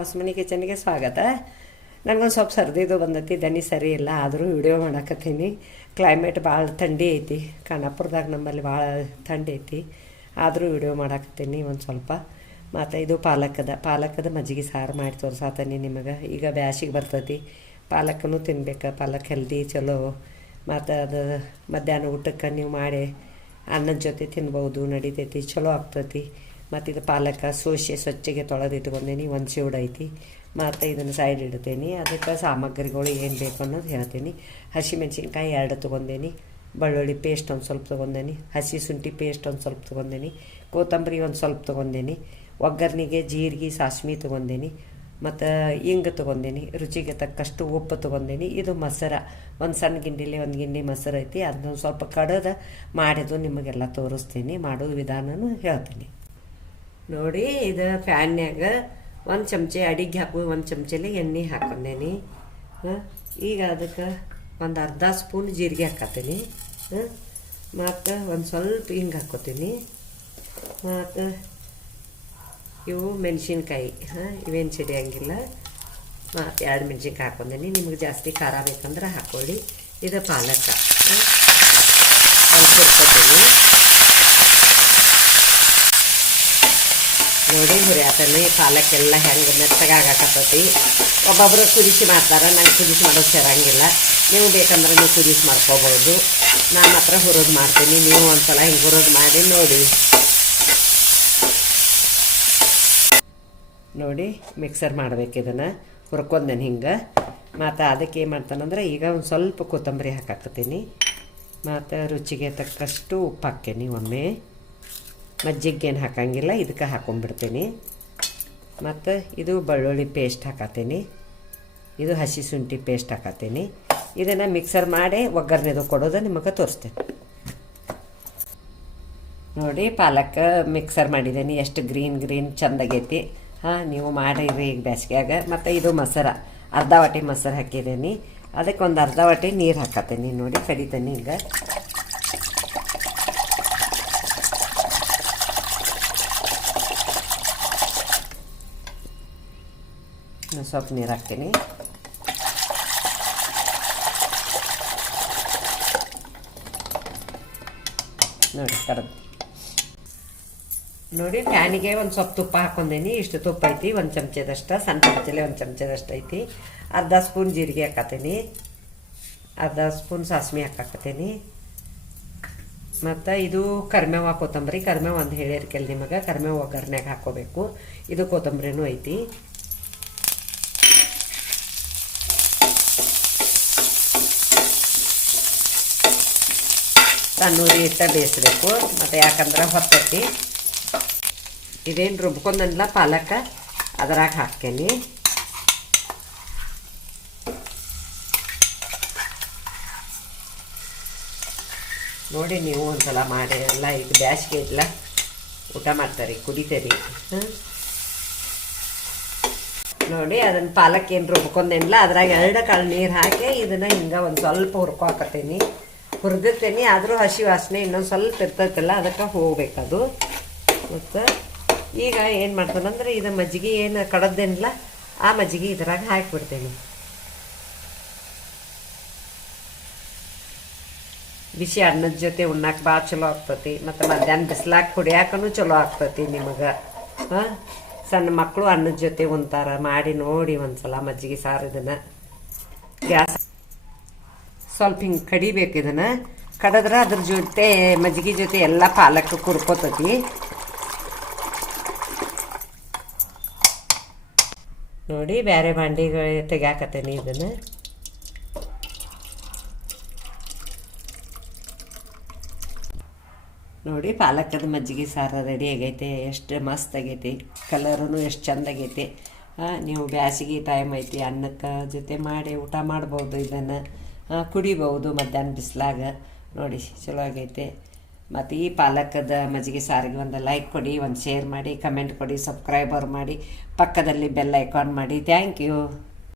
ಹೊಸಮನಿ ಕಿಚನ್ಗೆ ಸ್ವಾಗತ. ನನಗೊಂದು ಸ್ವಲ್ಪ ಸರ್ದಿದು ಬಂದೈತಿ, ದನಿ ಸರಿ ಇಲ್ಲ, ಆದರೂ ವಿಡಿಯೋ ಮಾಡಕತ್ತೀನಿ. ಕ್ಲೈಮೇಟ್ ಭಾಳ ಥಂಡಿ ಐತಿ, ಖಾನಾಪುರದಾಗ ನಮ್ಮಲ್ಲಿ ಭಾಳ ಥಂಡಿ ಐತಿ, ಆದರೂ ವಿಡಿಯೋ ಮಾಡಕತ್ತೀನಿ ಒಂದು ಸ್ವಲ್ಪ. ಮತ್ತು ಇದು ಪಾಲಕದ ಮಜ್ಜಿಗೆ ಸಾರು ಮಾಡಿ ತೋರ್ಸಾತೀನಿ ನಿಮಗೆ. ಈಗ ಬ್ಯಾಸಿಗೆ ಬರ್ತೈತಿ, ಪಾಲಕನೂ ತಿನ್ಬೇಕು, ಪಾಲಕ್ ಹೆಲ್ದಿ ಚಲೋ. ಮತ್ತು ಅದು ಮಧ್ಯಾಹ್ನ ಊಟಕ್ಕೆ ನೀವು ಮಾಡಿ ಅನ್ನದ ಜೊತೆ ತಿನ್ಬೋದು, ನಡಿತೈತಿ, ಚಲೋ ಆಗ್ತೈತಿ. ಮತ್ತು ಇದು ಪಾಲಕ ಸೋಸೆ ಸ್ವಚ್ಛಗೆ ತೊಳೆದು ಇಟ್ಕೊಂಡೇನಿ, ಒಂದು ಶಿವಡ್ ಐತಿ. ಮತ್ತು ಇದನ್ನು ಸೈಡ್ ಇಡ್ತೀನಿ. ಅದಕ್ಕೆ ಸಾಮಗ್ರಿಗಳು ಏನು ಬೇಕು ಅನ್ನೋದು ಹೇಳ್ತೀನಿ. ಹಸಿಮೆಣ್ಸಿನ್ಕಾಯಿ 2 ತೊಗೊಂಡೇನಿ, ಬೆಳ್ಳುಳ್ಳಿ ಪೇಸ್ಟ್ ಒಂದು ಸ್ವಲ್ಪ ತೊಗೊಂಡೇನಿ, ಹಸಿ ಶುಂಠಿ ಪೇಸ್ಟ್ ಒಂದು ಸ್ವಲ್ಪ ತೊಗೊಂಡೇನಿ, ಕೊತ್ತಂಬರಿ ಒಂದು ಸ್ವಲ್ಪ ತೊಗೊಂಡೇನಿ, ಒಗ್ಗರಣೆಗೆ ಜೀರಿಗೆ ಸಾಸ್ವೆ ತೊಗೊಂಡೇನಿ, ಮತ್ತು ಹಿಂಗೆ ತೊಗೊಂಡೇನಿ, ರುಚಿಗೆ ತಕ್ಕಷ್ಟು ಉಪ್ಪು ತೊಗೊಂಡೇನಿ. ಇದು ಮೊಸರು, ಒಂದು ಸಣ್ಣ ಗಿಂಡಿಲಿ 1 ಗಿಂಡಿ ಮೊಸರು ಐತಿ, ಅದನ್ನ ಸ್ವಲ್ಪ ಕಡದು ಮಾಡಿದ್ದು ನಿಮಗೆಲ್ಲ ತೋರಿಸ್ತೀನಿ, ಮಾಡೋದು ವಿಧಾನನೂ ಹೇಳ್ತೀನಿ ನೋಡಿ. ಇದು ಫ್ಯಾನ್ಯಾಗ 1 ಚಮಚೆ ಅಡಿಗೆ ಹಾಕಿ 1 ಚಮಚೆಲಿ ಎಣ್ಣೆ ಹಾಕೊಂಡೇನಿ. ಈಗ ಅದಕ್ಕೆ ಒಂದು ಅರ್ಧ ಸ್ಪೂನ್ ಜೀರಿಗೆ ಹಾಕತ್ತೀನಿ, ಮತ್ತು ಒಂದು ಸ್ವಲ್ಪ ಹಿಂಗೆ ಹಾಕ್ಕೋತೀನಿ. ಮತ್ತು ಇವು ಮೆಣಸಿನ್ಕಾಯಿ, ಇವೇನು ಸಿಡಿಯಂಗಿಲ್ಲ. ಮತ್ತು 2 ಮೆಣಸಿನ್ಕಾಯಿ ಹಾಕ್ಕೊಂಡೇನಿ, ನಿಮಗೆ ಜಾಸ್ತಿ ಖಾರ ಬೇಕಂದ್ರೆ ಹಾಕ್ಕೊಳ್ಳಿ. ಇದು ಪಾಲಕ ಹುರ್ಕೋತೀನಿ ನೋಡಿ. ಹುರಿಯಾತಲ್ಲಿ ಪಾಲಕ್ಕೆಲ್ಲ ಹೆಂಗೆ ಮೆತ್ತಗಾಗಕತ್ತೈತಿ. ಒಬ್ಬೊಬ್ಬರು ಕುದಿಸಿ ಮಾಡ್ತಾರೆ, ನಂಗೆ ಕುದಿಸಿ ಮಾಡೋದು ಸೇರಂಗಿಲ್ಲ. ನೀವು ಬೇಕಂದ್ರೆ ನೀವು ಕುದಿಸಿ ಮಾಡ್ಕೋಬೋದು, ನಾನು ಮಾತ್ರ ಹುರಿದು ಮಾಡ್ತೀನಿ. ನೀವು ಒಂದ್ಸಲ ಹಿಂಗೆ ಹುರಿದು ಮಾಡಿ ನೋಡಿ. ನೋಡಿ ಮಿಕ್ಸರ್ ಮಾಡ್ಬೇಕು, ಇದನ್ನು ಹುರ್ಕೊಂಡೇನೆ ಹಿಂಗೆ. ಮತ್ತು ಅದಕ್ಕೆ ಏನು ಮಾಡ್ತಾನಂದ್ರೆ ಈಗ ಒಂದು ಸ್ವಲ್ಪ ಕೊತ್ತಂಬರಿ ಹಾಕಾಕತ್ತೀನಿ, ಮತ್ತು ರುಚಿಗೆ ತಕ್ಕಷ್ಟು ಉಪ್ಪು ಹಾಕ್ತೀನಿ. ಒಮ್ಮೆ ಮಜ್ಜಿಗೇನು ಹಾಕಂಗಿಲ್ಲ, ಇದಕ್ಕೆ ಹಾಕೊಂಡ್ಬಿಡ್ತೀನಿ. ಮತ್ತು ಇದು ಬೆಳ್ಳುಳ್ಳಿ ಪೇಸ್ಟ್ ಹಾಕತ್ತೀನಿ, ಇದು ಹಸಿ ಶುಂಠಿ ಪೇಸ್ಟ್ ಹಾಕತ್ತೀನಿ. ಇದನ್ನು ಮಿಕ್ಸರ್ ಮಾಡಿ ಒಗ್ಗರಣೆದು ಕೊಡೋದು ನಿಮಗೆ ತೋರಿಸ್ತೇನೆ ನೋಡಿ. ಪಾಲಕ್ ಮಿಕ್ಸರ್ ಮಾಡಿದ್ದೀನಿ, ಎಷ್ಟು ಗ್ರೀನ್ ಚೆಂದಾಗೈತಿ. ನೀವು ಮಾಡಿರಿ ಈಗ ಬೇಸಿಗೆಯಾಗ. ಮತ್ತು ಇದು ಮೊಸರು, ಅರ್ಧ ವಾಟಿ ಮೊಸರು ಹಾಕಿದ್ದೀನಿ, ಅದಕ್ಕೆ ಒಂದು ಅರ್ಧ ವಾಟಿ ನೀರು ಹಾಕತ್ತೀನಿ ನೋಡಿ. ಕಡಿತೀನಿ ಈಗ. ಸ್ವಲ್ಪ ನೀರು ಹಾಕ್ತೀನಿ ನೋಡಿ. ಕಡದು ನೋಡಿ, ಪ್ಯಾನಿಗೆ ಒಂದು ಸ್ವಲ್ಪ ತುಪ್ಪ ಹಾಕೊಂಡೇನಿ. ಇಷ್ಟು ತುಪ್ಪ ಐತಿ, 1 ಚಮಚದಷ್ಟು, ಸಣ್ಣ ಚಮಚಲೆ 1 ಚಮಚದಷ್ಟು ಐತಿ. ಅರ್ಧ ಸ್ಪೂನ್ ಜೀರಿಗೆ ಹಾಕತ್ತೀನಿ, ಅರ್ಧ ಸ್ಪೂನ್ ಸಾಸ್ವೆ ಹಾಕತ್ತೀನಿ. ಮತ್ತು ಇದು ಕರಿಬೇವು ಕೊತ್ತಂಬರಿ, ಕರಿಬೇವು ಒಂದು ಹೇಳಿರ್ಕೆಲ್ಲ ನಿಮಗೆ, ಕರಿಬೇವು ಒಗ್ಗರಣೆಗೆ ಹಾಕೋಬೇಕು. ಇದು ಕೊತ್ತಂಬರಿನೂ ಐತಿ. ಸಣ್ಣೂರಿ ಇಟ್ಟ ಬೇಯಿಸ್ಬೇಕು, ಮತ್ತು ಯಾಕಂದ್ರೆ ಹೊತ್ತೈತಿ. ಇದೇನು ರುಬ್ಕೊಂಡಲ್ಲ ಪಾಲಕ, ಅದ್ರಾಗ ಹಾಕ್ತೇನೆ. ನೋಡಿ ನೀವು ಒಂದ್ಸಲ ಮಾಡಿ ಎಲ್ಲ. ಇದು ಬ್ಯಾಸಿಗೆ ಇಲ್ಲ, ಊಟ ಮಾಡ್ತಾರೆ, ಕುಡಿತೀರಿ. ನೋಡಿ ಅದನ್ನು ಪಾಲಕ್ ಏನು ರುಬ್ಕೊಂಡೇನಿಲ್ಲ, ಅದ್ರಾಗ 2 ಕಾಳು ನೀರು ಹಾಕಿ ಇದನ್ನು ಹಿಂಗೆ ಒಂದು ಸ್ವಲ್ಪ ಹುರ್ಕೊತೀನಿ. ಹುರಿದಿರ್ತೀನಿ, ಆದರೂ ಹಸಿ ವಾಸನೆ ಇನ್ನೊಂದು ಸ್ವಲ್ಪ ಇರ್ತೈತಲ್ಲ, ಅದಕ್ಕೆ ಹೋಗ್ಬೇಕದು. ಮತ್ತು ಈಗ ಏನು ಮಾಡ್ತಾನಂದ್ರೆ ಇದು ಮಜ್ಜಿಗೆ ಏನು ಕಡದ್ದೇನಿಲ್ಲ, ಆ ಮಜ್ಜಿಗೆ ಇದ್ರಾಗ ಹಾಕಿಬಿಡ್ತೀನಿ. ಬಿಸಿ ಅನ್ನದ ಜೊತೆ ಉಣ್ಣಕ್ಕೆ ಭಾಳ ಚಲೋ ಆಗ್ತೈತಿ. ಮತ್ತು ಮಧ್ಯಾಹ್ನ ಬಿಸ್ಲಾಕ ಕುಡಿಯಾಕೂ ಚಲೋ ಆಗ್ತೈತಿ ನಿಮಗೆ. ಸಣ್ಣ ಮಕ್ಕಳು ಅನ್ನದ ಜೊತೆ ಉಣ್ತಾರ, ಮಾಡಿ ನೋಡಿ ಒಂದ್ಸಲ ಮಜ್ಜಿಗೆ ಸಾರು. ಇದನ್ನು ಗ್ಯಾಸ್ ಸ್ವಲ್ಪ ಹಿಂಗೆ ಕಡಿಬೇಕು. ಇದನ್ನು ಕಡಿದ್ರೆ ಅದ್ರ ಜೊತೆ ಮಜ್ಜಿಗೆ ಜೊತೆ ಎಲ್ಲ ಪಾಲಕ್ ಕುರ್ಕೋತೈತಿ ನೋಡಿ. ಬೇರೆ ಬಾಂಡಿಗಳು ತೆಗ್ಯಾಕತ್ತೇನೆ ಇದನ್ನು. ನೋಡಿ ಪಾಲಕದ ಮಜ್ಜಿಗೆ ಸಾರು ರೆಡಿ ಆಗೈತೆ. ಎಷ್ಟು ಮಸ್ತ್ ಆಗೈತಿ, ಕಲರೂ ಎಷ್ಟು ಚೆಂದಾಗೈತಿ. ನೀವು ಬ್ಯಾಸಿಗೆ ಟೈಮ್ ಐತಿ, ಅನ್ನಕ್ಕೆ ಜೊತೆ ಮಾಡಿ ಊಟ ಮಾಡ್ಬೋದು, ಇದನ್ನು ಕುಡಿಬೋದು ಮಧ್ಯಾಹ್ನ ಬಿಸಿಲಾಗ. ನೋಡಿ ಚಲೋ ಆಗೈತೆ. ಮತ್ತು ಈ ಪಾಲಕದ ಮಜ್ಜಿಗೆ ಸಾರಿಗೆ ಒಂದು ಲೈಕ್ ಕೊಡಿ, ಒಂದು ಶೇರ್ ಮಾಡಿ, ಕಮೆಂಟ್ ಕೊಡಿ, ಸಬ್ಸ್ಕ್ರೈಬರ್ ಮಾಡಿ, ಪಕ್ಕದಲ್ಲಿ ಬೆಲ್ ಐಕಾನ್ ಮಾಡಿ. Thank you.